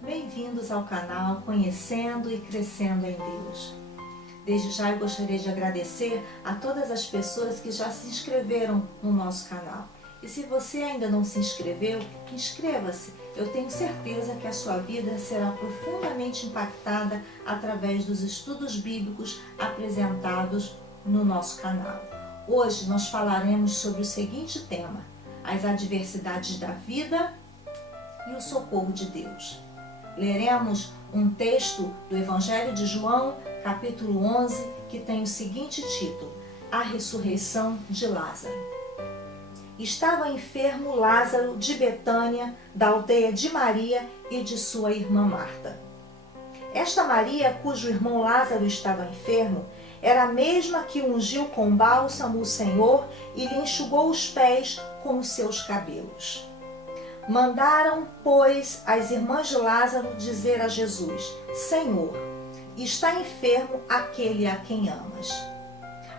Bem-vindos ao canal Conhecendo e Crescendo em Deus. Desde já eu gostaria de agradecer a todas as pessoas que já se inscreveram no nosso canal. E se você ainda não se inscreveu, inscreva-se. Eu tenho certeza que a sua vida será profundamente impactada através dos estudos bíblicos apresentados no nosso canal. Hoje nós falaremos sobre o seguinte tema: as adversidades da vida e o socorro de Deus. Leremos um texto do Evangelho de João, capítulo 11, que tem o seguinte título: A ressurreição de Lázaro. Estava enfermo Lázaro de Betânia, da aldeia de Maria e de sua irmã Marta. Esta Maria, cujo irmão Lázaro estava enfermo, era a mesma que ungiu com bálsamo o Senhor e lhe enxugou os pés com os seus cabelos. Mandaram, pois, as irmãs de Lázaro dizer a Jesus: Senhor, está enfermo aquele a quem amas.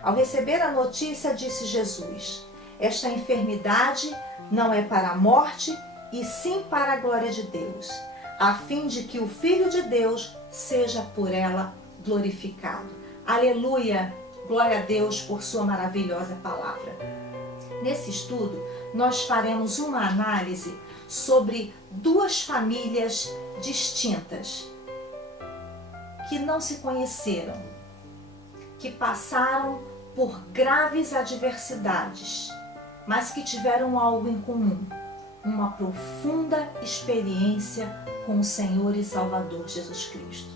Ao receber a notícia, disse Jesus: esta enfermidade não é para a morte, e sim para a glória de Deus, a fim de que o Filho de Deus seja por ela glorificado. Aleluia! Glória a Deus por sua maravilhosa palavra. Nesse estudo, nós faremos uma análise sobre duas famílias distintas que não se conheceram, que passaram por graves adversidades, mas que tiveram algo em comum: uma profunda experiência com o Senhor e Salvador Jesus Cristo.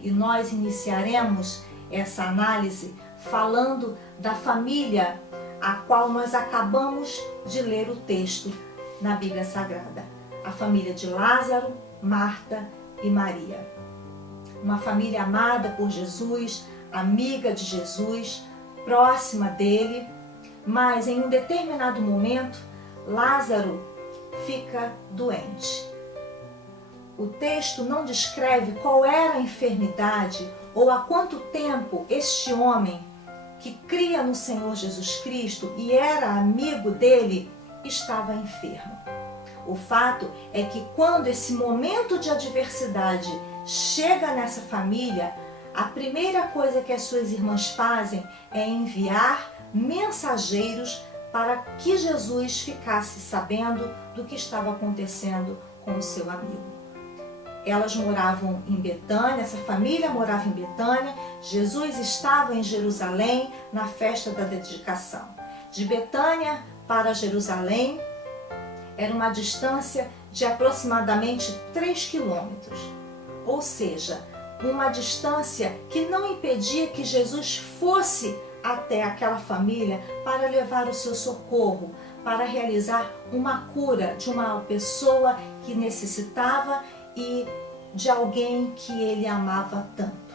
E nós iniciaremos essa análise falando da família a qual nós acabamos de ler o texto na Bíblia Sagrada. A família de Lázaro, Marta e Maria. Uma família amada por Jesus, amiga de Jesus, próxima dele, mas em um determinado momento, Lázaro fica doente. O texto não descreve qual era a enfermidade ou há quanto tempo este homem, que cria no Senhor Jesus Cristo e era amigo dele, estava enfermo. O fato é que quando esse momento de adversidade chega nessa família, a primeira coisa que as suas irmãs fazem é enviar mensageiros para que Jesus ficasse sabendo do que estava acontecendo com o seu amigo. Elas moravam em Betânia, essa família morava em Betânia. Jesus estava em Jerusalém na festa da dedicação. De Betânia para Jerusalém era uma distância de aproximadamente 3 quilômetros. Ou seja, uma distância que não impedia que Jesus fosse até aquela família para levar o seu socorro, para realizar uma cura de uma pessoa que necessitava e de alguém que ele amava tanto.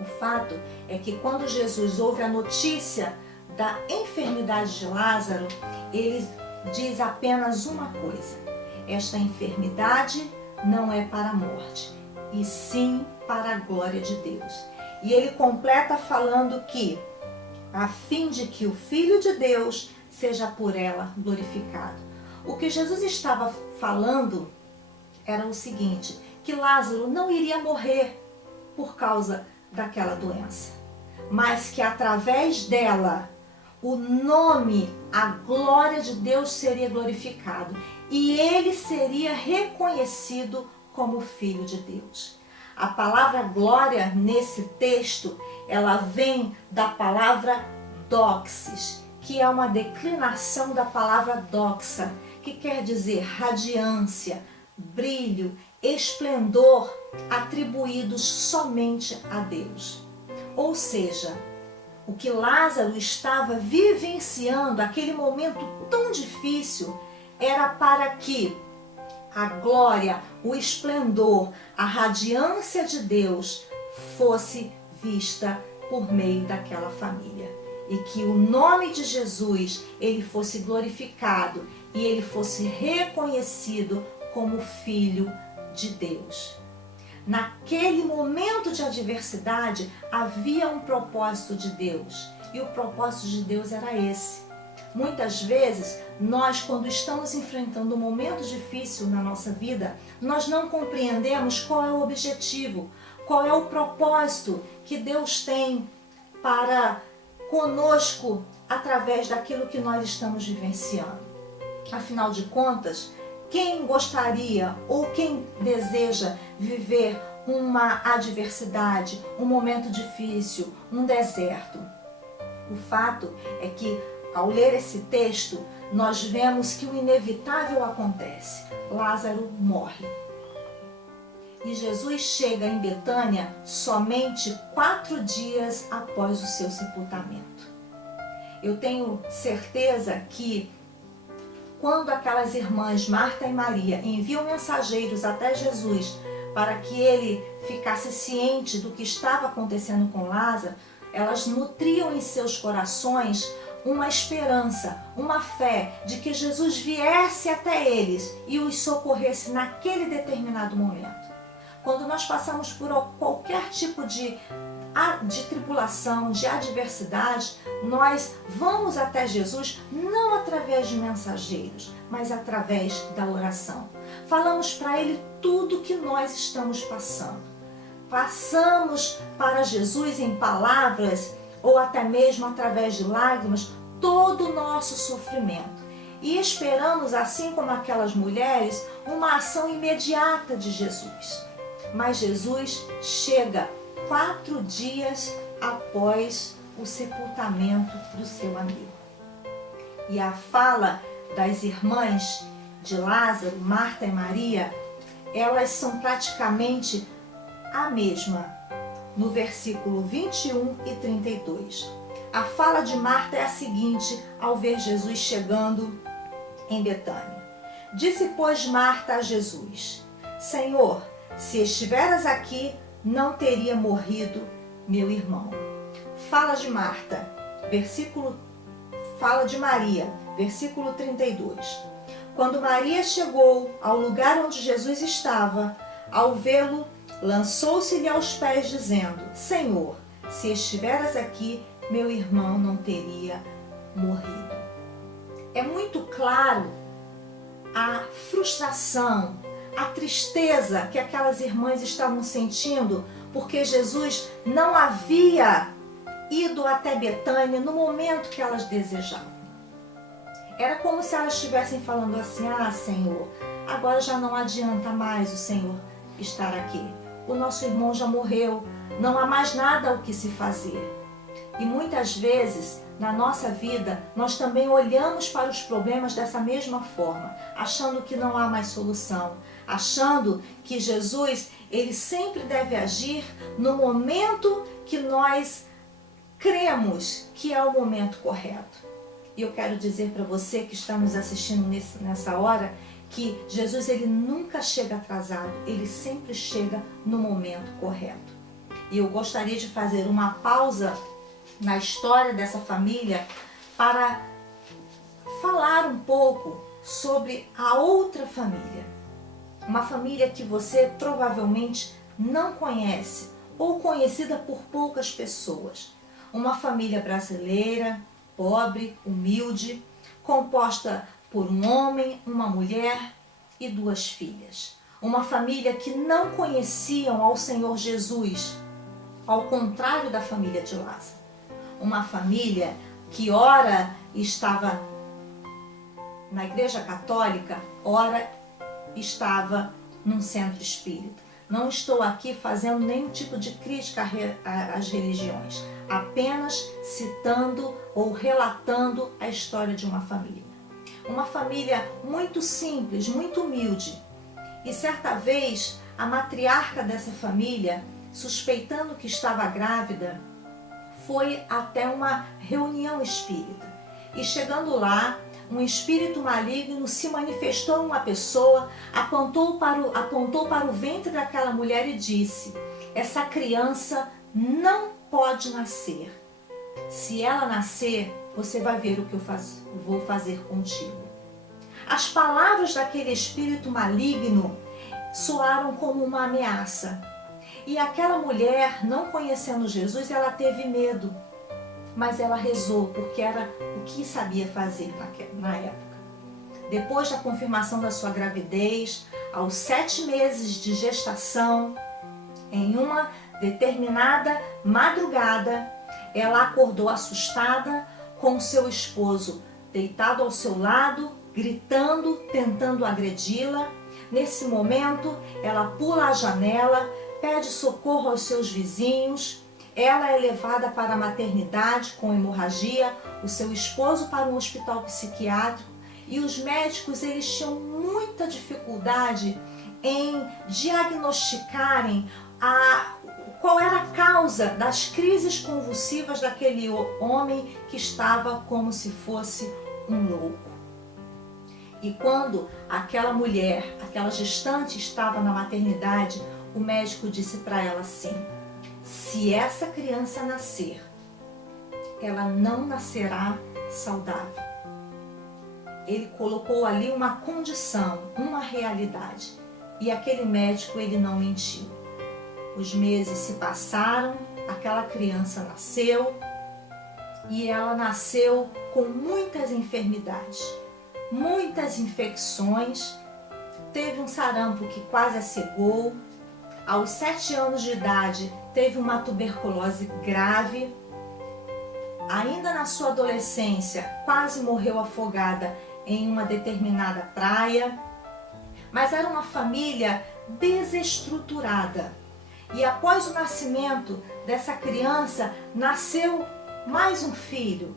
O fato é que quando Jesus ouve a notícia da enfermidade de Lázaro, ele diz apenas uma coisa: esta enfermidade não é para a morte, e sim para a glória de Deus. E ele completa falando que, a fim de que o Filho de Deus seja por ela glorificado. O que Jesus estava falando era o seguinte: que Lázaro não iria morrer por causa daquela doença, mas que através dela o nome, a glória de Deus seria glorificado e ele seria reconhecido como Filho de Deus. A palavra glória nesse texto, ela vem da palavra doxis, que é uma declinação da palavra doxa, que quer dizer radiância, brilho, esplendor atribuídos somente a Deus. Ou seja, o que Lázaro estava vivenciando, aquele momento tão difícil, era para que a glória, o esplendor, a radiância de Deus fosse vista por meio daquela família. E que o nome de Jesus, ele fosse glorificado e ele fosse reconhecido como Filho de Deus. Naquele momento de adversidade, havia um propósito de Deus. E o propósito de Deus era esse: Muitas vezes, nós, quando estamos enfrentando um momento difícil na nossa vida, nós não compreendemos qual é o objetivo, qual é o propósito que Deus tem para conosco através daquilo que nós estamos vivenciando. Afinal de contas, quem gostaria ou quem deseja viver uma adversidade, um momento difícil, um deserto? O fato é que, ao ler esse texto, nós vemos que o inevitável acontece. Lázaro morre. E Jesus chega em Betânia somente 4 dias após o seu sepultamento. Eu tenho certeza que quando aquelas irmãs, Marta e Maria, enviam mensageiros até Jesus para que ele ficasse ciente do que estava acontecendo com Lázaro, elas nutriam em seus corações uma esperança, uma fé de que Jesus viesse até eles e os socorresse naquele determinado momento. Quando nós passamos por qualquer tipo de tribulação, de adversidade, nós vamos até Jesus não através de mensageiros, mas através da oração. Falamos para Ele tudo que nós estamos passando. Passamos para Jesus em palavras ou até mesmo através de lágrimas todo o nosso sofrimento. E esperamos, assim como aquelas mulheres, uma ação imediata de Jesus. Mas Jesus chega 4 dias após o sepultamento do seu amigo. E a fala das irmãs de Lázaro, Marta e Maria, elas são praticamente a mesma, no versículo 21 e 32. A fala de Marta é a seguinte, ao ver Jesus chegando em Betânia. Disse, pois, Marta a Jesus: Senhor, se estiveras aqui, não teria morrido meu irmão. Fala de Marta, fala de Maria, versículo 32. Quando Maria chegou ao lugar onde Jesus estava, ao vê-lo, lançou-se-lhe aos pés, dizendo: Senhor, se estiveras aqui, meu irmão não teria morrido. É muito claro a frustração, a tristeza que aquelas irmãs estavam sentindo, porque Jesus não havia ido até Betânia no momento que elas desejavam. Era como se elas estivessem falando assim: ah, Senhor, agora já não adianta mais o Senhor estar aqui. O nosso irmão já morreu, não há mais nada o que se fazer. E muitas vezes, na nossa vida, nós também olhamos para os problemas dessa mesma forma, achando que não há mais solução, achando que Jesus, ele sempre deve agir no momento que nós cremos que é o momento correto. E eu quero dizer para você que está nos assistindo nessa hora, que Jesus, ele nunca chega atrasado, ele sempre chega no momento correto. E eu gostaria de fazer uma pausa na história dessa família para falar um pouco sobre a outra família. Uma família que você provavelmente não conhece ou conhecida por poucas pessoas. Uma família brasileira, pobre, humilde, composta por um homem, uma mulher e 2 filhas. Uma família que não conheciam ao Senhor Jesus, ao contrário da família de Lázaro. Uma família que ora estava na Igreja Católica, ora estava num centro espírita. Não estou aqui fazendo nenhum tipo de crítica às religiões, apenas citando ou relatando a história de uma família. Uma família muito simples, muito humilde. E certa vez, a matriarca dessa família, suspeitando que estava grávida, foi até uma reunião espírita. E chegando lá, um espírito maligno se manifestou em uma pessoa, apontou para o ventre daquela mulher e disse: essa criança não pode nascer. Se ela nascer, você vai ver o que eu vou fazer contigo. As palavras daquele espírito maligno soaram como uma ameaça. E aquela mulher, não conhecendo Jesus, ela teve medo. mas ela rezou porque era o que sabia fazer na época. Depois da confirmação da sua gravidez, aos 7 meses de gestação, em uma determinada madrugada, ela acordou assustada com seu esposo deitado ao seu lado, gritando, tentando agredi-la. Nesse momento, ela pula a janela, pede socorro aos seus vizinhos. Ela é levada para a maternidade com hemorragia, o seu esposo para um hospital psiquiátrico, e os médicos eles tinham muita dificuldade em diagnosticarem qual era a causa das crises convulsivas daquele homem que estava como se fosse um louco. E quando aquela mulher, aquela gestante estava na maternidade, o médico disse para ela assim: se essa criança nascer, ela não nascerá saudável. Ele colocou ali uma condição, uma realidade. E aquele médico, ele não mentiu. Os meses se passaram, aquela criança nasceu e ela nasceu com muitas enfermidades, muitas infecções. Teve um sarampo que quase a cegou. Aos 7 anos de idade, teve uma tuberculose grave. Ainda na sua adolescência, quase morreu afogada em uma determinada praia. Mas era uma família desestruturada. E após o nascimento dessa criança, nasceu mais um filho.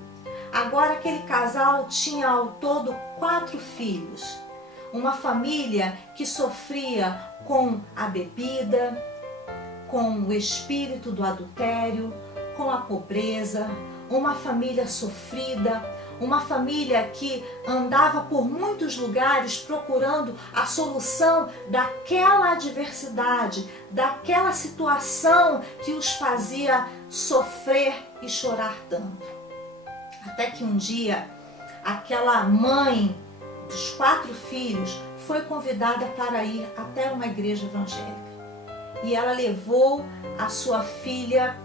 Agora aquele casal tinha ao todo 4 filhos. Uma família que sofria com a bebida, com o espírito do adultério, com a pobreza, uma família sofrida, uma família que andava por muitos lugares procurando a solução daquela adversidade, daquela situação que os fazia sofrer e chorar tanto. Até que um dia, aquela mãe dos 4 filhos foi convidada para ir até uma igreja evangélica. E ela levou a sua filha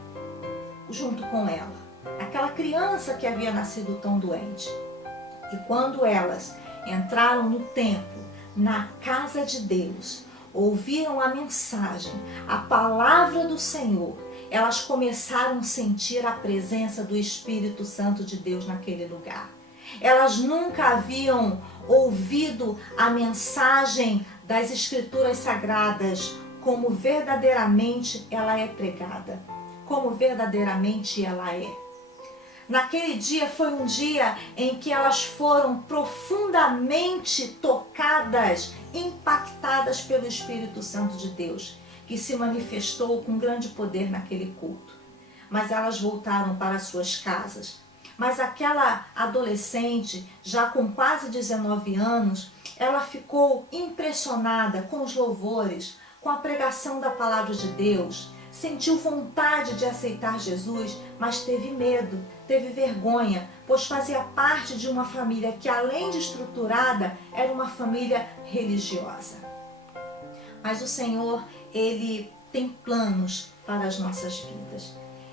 junto com ela. Aquela criança que havia nascido tão doente. E quando elas entraram no templo, na casa de Deus, ouviram a mensagem, a palavra do Senhor, elas começaram a sentir a presença do Espírito Santo de Deus naquele lugar. Elas nunca haviam ouvido a mensagem das Escrituras Sagradas como verdadeiramente ela é pregada, como verdadeiramente ela é. Naquele dia foi um dia em que elas foram profundamente tocadas, impactadas pelo Espírito Santo de Deus, que se manifestou com grande poder naquele culto. Mas elas voltaram para suas casas. Mas aquela adolescente, já com quase 19 anos, ela ficou impressionada com os louvores, com a pregação da palavra de Deus. Sentiu vontade de aceitar Jesus, mas teve medo, teve vergonha, pois fazia parte de uma família que, além de estruturada, era uma família religiosa. Mas o Senhor, Ele tem planos para as nossas vidas.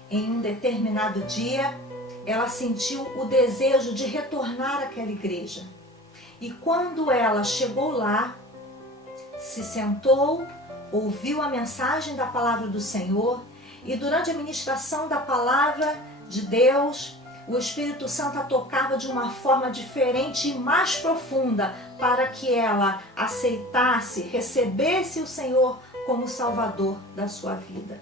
Em um determinado dia, ela sentiu o desejo de retornar àquela igreja. E quando ela chegou lá, se sentou, ouviu a mensagem da palavra do Senhor, e durante a ministração da palavra de Deus, o Espírito Santo a tocava de uma forma diferente e mais profunda para que ela aceitasse, recebesse o Senhor como Salvador da sua vida.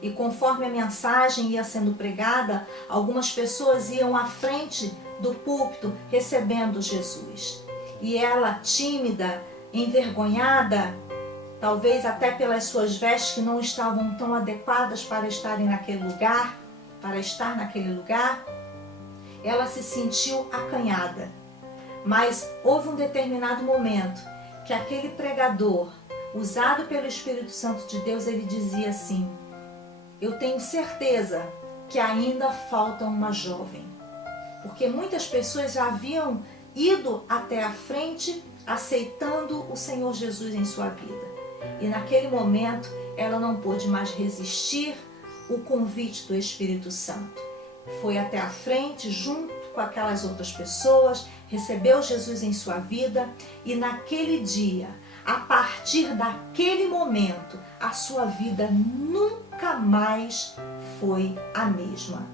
E conforme a mensagem ia sendo pregada, algumas pessoas iam à frente do púlpito recebendo Jesus. E ela, tímida, envergonhada, talvez até pelas suas vestes que não estavam tão adequadas para estarem naquele lugar, para estar naquele lugar, ela se sentiu acanhada. Mas houve um determinado momento que aquele pregador, usado pelo Espírito Santo de Deus, ele dizia assim: eu tenho certeza que ainda falta uma jovem. Porque muitas pessoas já haviam ido até a frente aceitando o Senhor Jesus em sua vida. E naquele momento ela não pôde mais resistir o convite do Espírito Santo. foi até a frente junto com aquelas outras pessoas, recebeu Jesus em sua vida e naquele dia, a partir daquele momento, a sua vida nunca mais foi a mesma.